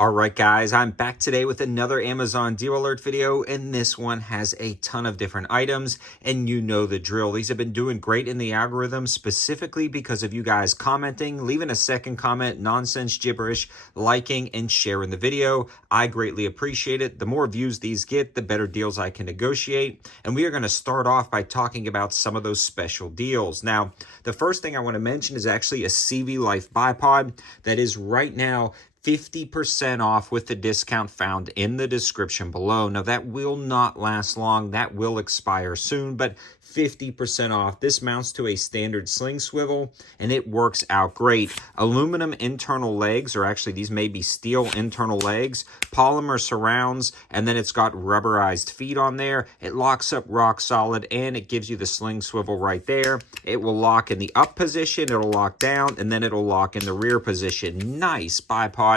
All right, guys, I'm back today with another Amazon deal alert video, and this one has a ton of different items, and you know the drill. These have been doing great in the algorithm, specifically because of you guys commenting, leaving a second comment, nonsense gibberish, liking, and sharing the video. I greatly appreciate it. The more views these get, the better deals I can negotiate, and we are going to start off by talking about some of those special deals. Now, the first thing I want to mention is actually a CV Life bipod that is right now 50% off with the discount found in the description below. Now, that will not last long. That will expire soon, but 50% off. This mounts to a standard sling swivel, and it works out great. Aluminum internal legs, or actually these may be steel internal legs, polymer surrounds, and then it's got rubberized feet on there. It locks up rock solid, and it gives you the sling swivel right there. It will lock in the up position, it'll lock down, and then it'll lock in the rear position. Nice bipod.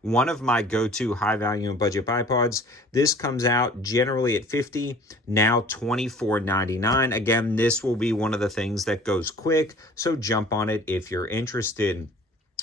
One of my go-to high value and budget bipods. This comes out generally at $50, now $24.99. Again, this will be one of the things that goes quick, so jump on it if you're interested.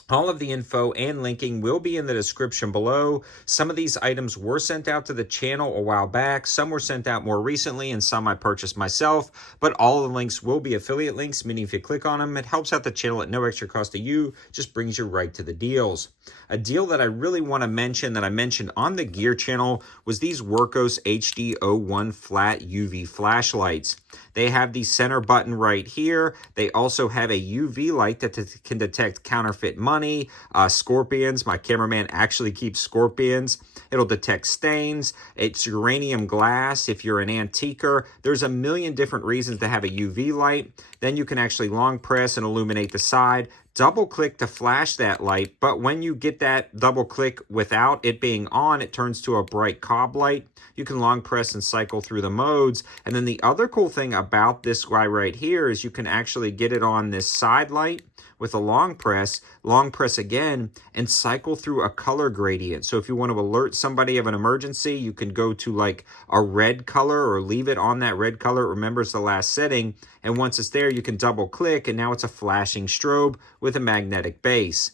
All of the info and linking will be in the description below. Some of these items were sent out to the channel a while back. Some were sent out more recently, and some I purchased myself. But all the links will be affiliate links, meaning if you click on them, it helps out the channel at no extra cost to you, just brings you right to the deals. A deal that I really want to mention that I mentioned on the gear channel was these Workos HD01 flat UV flashlights. They have the center button right here. They also have a UV light that can detect counterfeit money, scorpions. My cameraman actually keeps scorpions. It'll detect stains. It's uranium glass if you're an antiquer. There's a million different reasons to have a UV light. Then you can actually long press and illuminate the side. Double click to flash that light, but when you get that double click without it being on, it turns to a bright cob light. You can long press and cycle through the modes. And then the other cool thing about this guy right here is you can actually get it on this side light with a long press again, and cycle through a color gradient. So if you want to alert somebody of an emergency, you can go to like a red color or leave it on that red color. It remembers the last setting. And once it's there, you can double click, and now it's a flashing strobe with a magnetic base.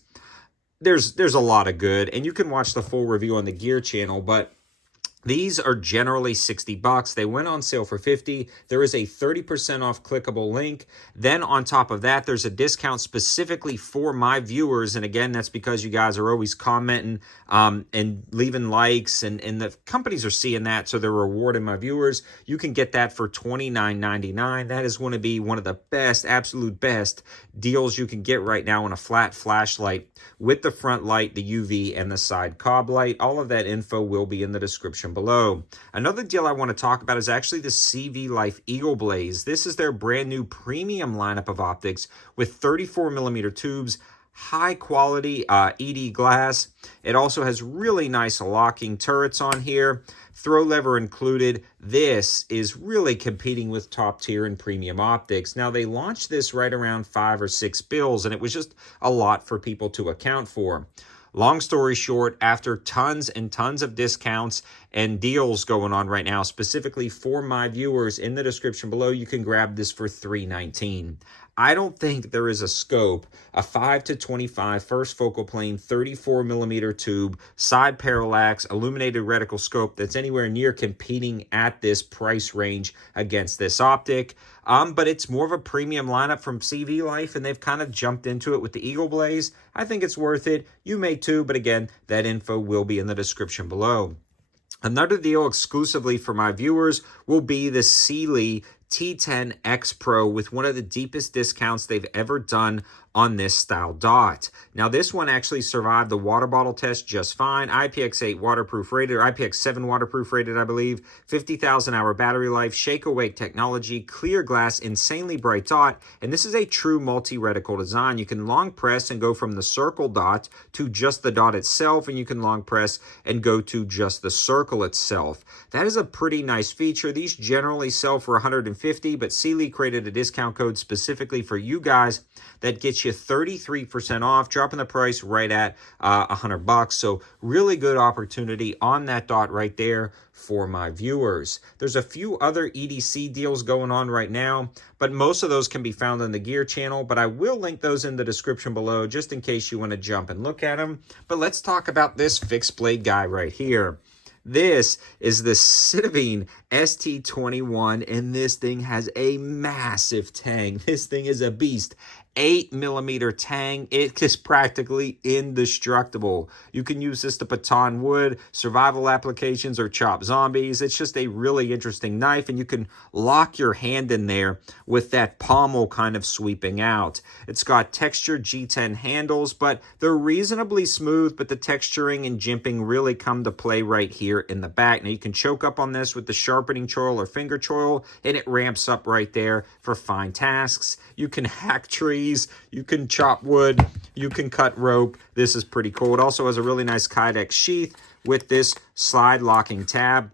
There's a lot of good, and you can watch the full review on the gear channel, but these are generally $60. They went on sale for $50. There is a 30% off clickable link. Then on top of that, there's a discount specifically for my viewers. And again, that's because you guys are always commenting and leaving likes, and the companies are seeing that, so they're rewarding my viewers. You can get that for $29.99. That is going to be one of the best, absolute best deals you can get right now on a flat flashlight with the front light, the UV, and the side cob light. All of that info will be in the description below. Another deal I want to talk about is actually the CV Life Eagle Blaze. This is their brand new premium lineup of optics with 34mm tubes, high quality ED glass. It also has really nice locking turrets on here, throw lever included. This is really competing with top tier and premium optics. Now, they launched this right around $5 or $6 and it was just a lot for people to account for. Long story short, after tons and tons of discounts and deals going on right now, specifically for my viewers in the description below, you can grab this for $319. I don't think there is a scope, a 5-25 first focal plane, 34mm tube, side parallax, illuminated reticle scope that's anywhere near competing at this price range against this optic. But it's more of a premium lineup from CV Life, and they've kind of jumped into it with the Eagle Blaze. I think it's worth it. You may too, but again, that info will be in the description below. Another deal exclusively for my viewers will be the Cely T10 X Pro with one of the deepest discounts they've ever done on this style dot. Now, this one actually survived the water bottle test just fine. IPX8 waterproof rated, or IPX7 waterproof rated, I believe. 50,000 hour battery life, shake awake technology, clear glass, insanely bright dot. And this is a true multi-reticle design. You can long press and go from the circle dot to just the dot itself, and you can long press and go to just the circle itself. That is a pretty nice feature. These generally sell for $150, but Cely created a discount code specifically for you guys that gets you you 33% off, dropping the price right at $100. So really good opportunity on that dot right there for my viewers. There's a few other EDC deals going on right now, but most of those can be found on the gear channel, but I will link those in the description below just in case you want to jump and look at them. But let's talk about this fixed blade guy right here. This is the Cavine ST21, and this thing has a massive tang. This thing is a beast. 8mm tang. It is practically indestructible. You can use this to baton wood, survival applications, or chop zombies. It's just a really interesting knife, and you can lock your hand in there with that pommel kind of sweeping out. It's got textured G10 handles, but they're reasonably smooth, but the texturing and jimping really come to play right here in the back. Now you can choke up on this with the sharpening choil or finger choil, and it ramps up right there for fine tasks. You can hack trees, you can chop wood, you can cut rope. This is pretty cool. It also has a really nice Kydex sheath with this slide locking tab.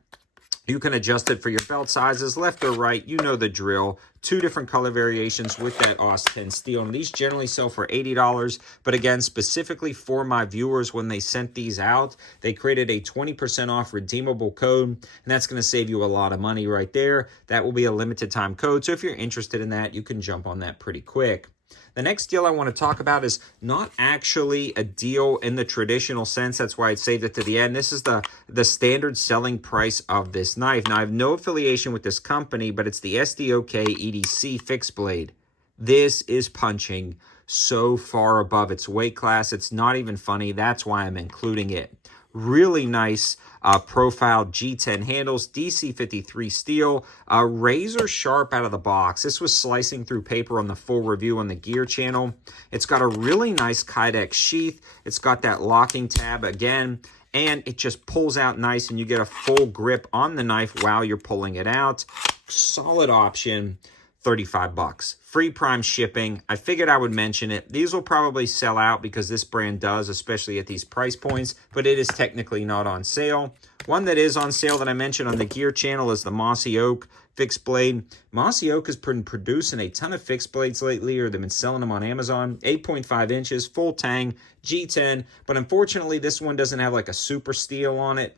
You can adjust it for your belt sizes, left or right, you know the drill. 2 different color variations with that AUS 10 steel. And these generally sell for $80, but again, specifically for my viewers, when they sent these out, they created a 20% off redeemable code, and that's going to save you a lot of money right there. That will be a limited time code, so if you're interested in that, you can jump on that pretty quick. The next deal I want to talk about is not actually a deal in the traditional sense. That's why I saved it to the end. This is the standard selling price of this knife. Now, I have no affiliation with this company, but it's the SDOK EDC fixed blade. This is punching so far above its weight class. It's not even funny. That's why I'm including it. Really nice profile G10 handles, DC53 steel, razor sharp out of the box. This was slicing through paper on the full review on the gear channel. It's got a really nice Kydex sheath. It's got that locking tab again, and it just pulls out nice, and you get a full grip on the knife while you're pulling it out. Solid option. $35. Free prime shipping. I figured I would mention it. These will probably sell out because this brand does, especially at these price points, but it is technically not on sale. One that is on sale that I mentioned on the gear channel is the Mossio fixed blade. Mossio has been producing a ton of fixed blades lately, or they've been selling them on Amazon. 8.5 inches, full tang, G10, but unfortunately this one doesn't have like a super steel on it.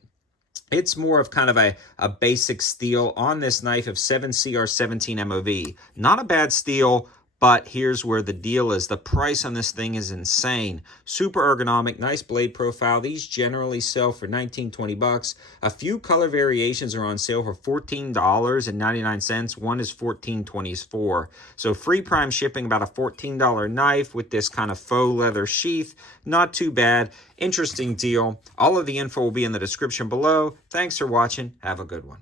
It's more of kind of a basic steel on this knife of 7CR17 MOV. Not a bad steel, but here's where the deal is. The price on this thing is insane. Super ergonomic, nice blade profile. These generally sell for $19-20. A few color variations are on sale for $14.99. One is $14.24. So free prime shipping, about a $14 knife with this kind of faux leather sheath. Not too bad. Interesting deal. All of the info will be in the description below. Thanks for watching. Have a good one.